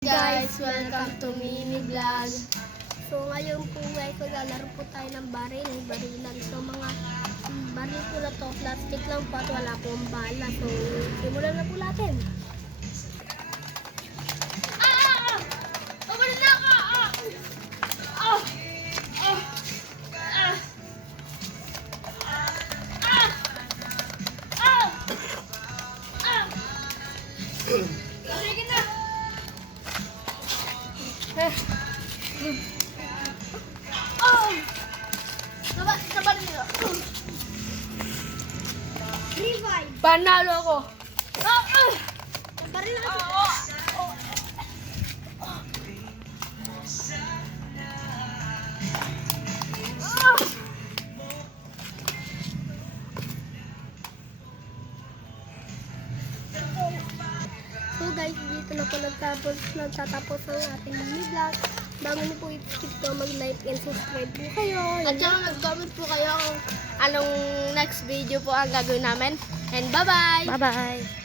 Guys, welcome to Mini Vlog. So ngayon po guys, maglalaro po tayo ng barilan. So mga baril po na to, plastic lang po at wala pong bala. So simulan na po natin. Umalis na ako! Sige na! Sabar nyo. Revive. Panalo ako. Sabar nyo. So guys, dito na po nagtatapos ang ating mini vlog. Bago niyo po i-skip to, mag-like and subscribe po kayo. At saka mag-comment po kayo kung anong next video po ang gagawin namin. And bye-bye! Bye-bye!